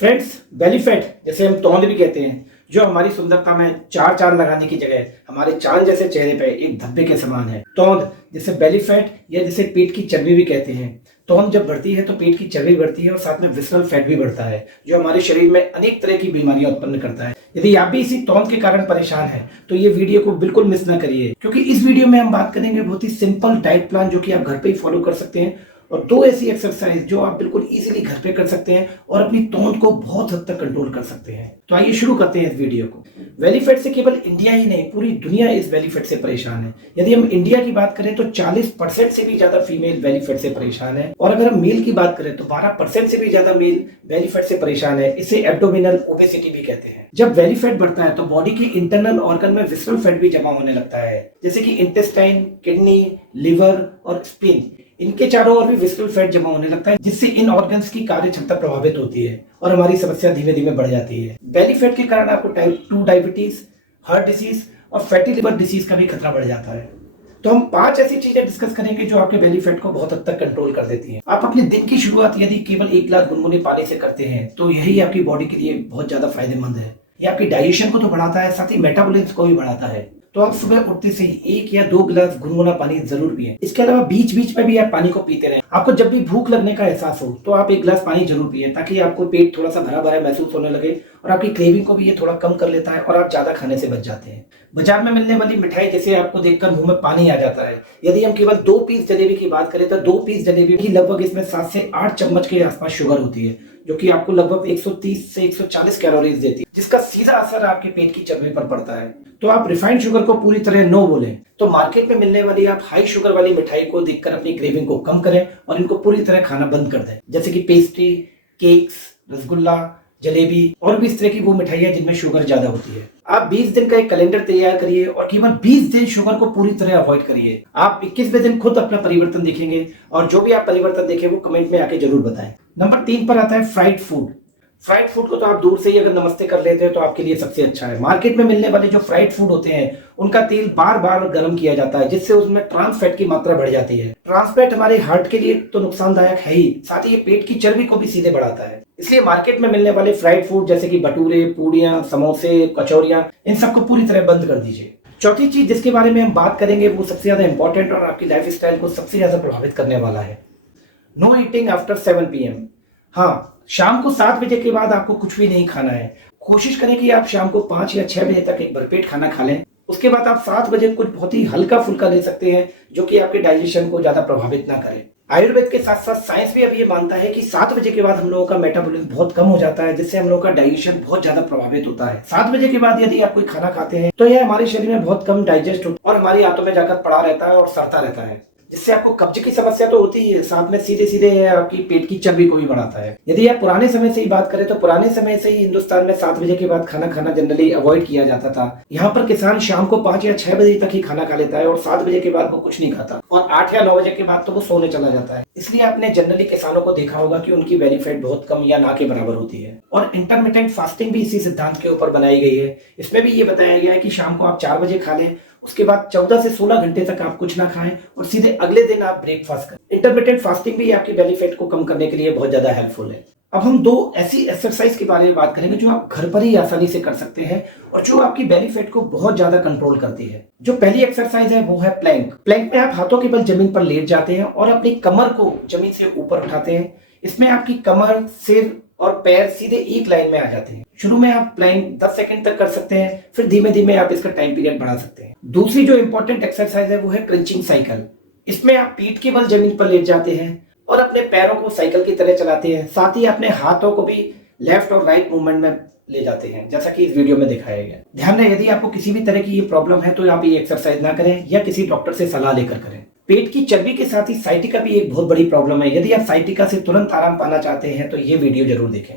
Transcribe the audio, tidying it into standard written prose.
Friends, belly fat जिसे हम तौंद भी कहते हैं, जो हमारी सुंदरता में चार चांद लगाने की जगह हमारे चांद जैसे चेहरे पे एक धब्बे के समान है। तौंद जिसे बेली फैट या जिसे पेट की चर्बी भी कहते हैं। तौंद जब बढ़ती है तो पेट की चर्बी बढ़ती है और साथ में विसरल फैट भी बढ़ता है, जो हमारे शरीर में अनेक तरह की बीमारियां उत्पन्न करता है। यदि आप भी इसी तौंद के कारण परेशान हैं तो ये वीडियो को बिल्कुल मिस ना करिए, क्योंकि इस वीडियो में हम बात करेंगे बहुत ही सिंपल डाइट प्लान जो कि आप घर पे ही फॉलो कर सकते हैं, और दो ऐसी एक्सरसाइज जो आप बिल्कुल इजीली घर पे कर सकते हैं और अपनी तौंद को बहुत हद तक कंट्रोल कर सकते हैं। तो आइए शुरू करते हैं इस वीडियो को। बेली फैट से केवल इंडिया ही नहीं, पूरी दुनिया इस बेली फैट से परेशान है। यदि हम इंडिया की बात करें तो 40% से भी ज्यादा फीमेल बेली फैट से परेशान है, और अगर हम मेल की बात करें तो 12% से भी ज्यादा मेल बेली फैट से परेशान है। इसे एब्डोमिनल ओबेसिटी भी कहते हैं। जब बेली फैट बढ़ता है तो बॉडी के इंटरनल ऑर्गन में विसरल फैट भी जमा होने लगता है, जैसे कि इंटेस्टाइन, किडनी, लिवर और स्प्लीन। इनके चारों ओर भी विसरल फैट जमा होने लगता है, जिससे इन ऑर्गन्स की कार्य क्षमता प्रभावित होती है और हमारी समस्या धीमे धीमे बढ़ जाती है। बेली फैट के कारण आपको टाइप 2 डायबिटीज, हार्ट डिसीज और फैटी लिवर डिसीज का भी खतरा बढ़ जाता है। तो हम 5 ऐसी चीजें डिस्कस करेंगे जो आपके बेली फैट को बहुत हद तक कंट्रोल कर देती हैं। आप अपने दिन की शुरुआत यदि केवल 1 गिलास गुनगुने पानी से करते हैं तो यही आपकी बॉडी के लिए बहुत ज्यादा फायदेमंद है। ये आपकी डाइजेशन को तो बढ़ाता है, साथ ही मेटाबॉलिज्म को भी बढ़ाता है। तो आप सुबह उठते से ही 1 या 2 गिलास गुनगुना पानी जरूर पिएं। इसके अलावा बीच बीच में भी आप पानी को पीते रहें। आपको जब भी भूख लगने का एहसास हो तो आप 1 गिलास पानी जरूर पिएं, ताकि आपको पेट थोड़ा सा भरा भरा महसूस होने लगे और आपकी क्रेविंग को भी ये थोड़ा कम कर लेता है और आप ज्यादा खाने से बच जाते हैं। बाजार में मिलने वाली मिठाई जैसे आपको देखकर मुंह में पानी आ जाता है। यदि हम केवल 2 पीस जलेबी की बात करें तो 2 पीस जलेबी की लगभग इसमें 7 से 8 चम्मच के आसपास शुगर होती है, जो कि आपको लगभग 130 से 140 कैलोरीज देती है, जिसका सीधा असर आपके पेट की चर्बी पर पड़ता है। तो आप रिफाइंड शुगर को पूरी तरह नो बोलें। तो मार्केट में मिलने वाली आप हाई शुगर वाली मिठाई को देखकर अपनी क्रेविंग को कम करें और इनको पूरी तरह खाना बंद कर दें, जैसे कि पेस्ट्री, केक्स, रसगुल्ला, जलेबी और भी इस तरह की वो मिठाइयां जिनमें शुगर ज्यादा होती है। आप 20 दिन का एक कैलेंडर तैयार करिए और केवल 20 दिन शुगर को पूरी तरह अवॉइड करिए। आप 21वें दिन खुद अपना परिवर्तन देखेंगे, और जो भी आप परिवर्तन देखें वो कमेंट में आके जरूर बताएं। नंबर 3 पर आता है फ्राइड फूड। फ्राइड फूड को तो आप दूर से ही अगर नमस्ते कर लेते हैं तो आपके लिए सबसे अच्छा है। मार्केट में मिलने वाले जो फ्राइड फूड होते हैं उनका तेल बार बार गर्म किया जाता है, जिससे उसमें ट्रांस फैट की मात्रा बढ़ जाती है। ट्रांस फैट हमारे हार्ट के लिए तो नुकसानदायक है ही, साथ ही ये पेट की चर्बी को भी सीधे बढ़ाता है। इसलिए मार्केट में मिलने वाले फ्राइड फूड जैसे कि भटूरे, पूड़ियां, समोसे, कचौरियां, इन सबको पूरी तरह बंद कर दीजिए। चौथी चीज जिसके बारे में हम बात करेंगे वो सबसे ज्यादा इंपॉर्टेंट और आपकी लाइफ स्टाइल को सबसे ज्यादा प्रभावित करने वाला है। No eating after 7 PM। हाँ, शाम को 7 बजे के बाद आपको कुछ भी नहीं खाना है। कोशिश करें कि आप शाम को 5 या 6 बजे तक एक भरपेट खाना खा लें। उसके बाद आप 7 बजे कुछ बहुत ही हल्का फुल्का ले सकते हैं, जो कि आपके डाइजेशन को ज्यादा प्रभावित ना करे। आयुर्वेद के साथ साथ साइंस भी अब ये मानता है कि 7 बजे के बाद हम लोगों का मेटाबॉलिज्म बहुत कम हो जाता है, जिससे हम लोगों का डाइजेशन बहुत ज्यादा प्रभावित होता है। 7 बजे के बाद यदि आप कोई खाना खाते हैं तो यह हमारे शरीर में बहुत कम डाइजेस्ट होता है और हमारी आंतों में जाकर पड़ा रहता है और सड़ता रहता है, जिससे आपको कब्ज की समस्या तो होती है, साथ में सीधे सीधे आपकी पेट की चर्बी को भी बढ़ाता है। यदि आप पुराने समय से ही बात करें तो पुराने समय से ही हिंदुस्तान में 7 बजे के बाद खाना खाना जनरली अवॉइड किया जाता था। यहाँ पर किसान शाम को 5 या 6 बजे तक ही खाना खा लेता है और 7 बजे के बाद वो कुछ नहीं खाता, और 8 या 9 बजे के बाद तो वो सोने चला जाता है। इसलिए आपने जनरली किसानों को देखा होगा कि उनकी बेली फैट बहुत कम या ना के बराबर होती है। और इंटरमिटेंट फास्टिंग भी इसी सिद्धांत के ऊपर बनाई गई है। इसमें भी ये बताया गया है कि शाम को आप 4 बजे खा लें, उसके बाद 14 से 16 घंटे तक आप कुछ ना खाएं और सीधे अगले दिन आप ब्रेकफास्ट करें। इंटरमिटेंट फास्टिंग भी आपकी बेली फैट को कम करने के लिए बहुत ज्यादा हेल्पफुल है। अब हम 2 ऐसी एक्सरसाइज के बारे में बात करेंगे जो आप घर पर ही आसानी से कर सकते हैं और जो आपकी बेली फैट को बहुत ज्यादा कंट्रोल करती है। जो पहली एक्सरसाइज है वो है प्लैंक। प्लैंक में आप हाथों के बल जमीन पर लेट जाते हैं और अपनी कमर को जमीन से ऊपर उठाते हैं। इसमें आपकी कमर, सिर और पैर सीधे एक लाइन में आ जाते हैं। शुरू में आप प्लैंक 10 सेकंड तक कर सकते हैं, फिर धीमे धीमे आप इसका टाइम पीरियड बढ़ा सकते हैं। दूसरी जो इंपॉर्टेंट एक्सरसाइज है वो है क्रंचिंग साइकिल। इसमें आप पीठ के बल जमीन पर लेट जाते हैं और अपने पैरों को साइकिल की तरह चलाते हैं, साथ ही अपने हाथों को भी लेफ्ट और राइट मूवमेंट में ले जाते हैं, जैसा कि इस वीडियो में दिखाया गया। ध्यान रहे, यदि आपको किसी भी तरह की ये प्रॉब्लम है तो आप ये एक्सरसाइज ना करें या किसी डॉक्टर से सलाह लेकर करें। पेट की चर्बी के साथ ही साइटिका भी एक बहुत बड़ी प्रॉब्लम है। यदि आप साइटिका से तुरंत आराम पाना चाहते हैं तो ये वीडियो जरूर देखें।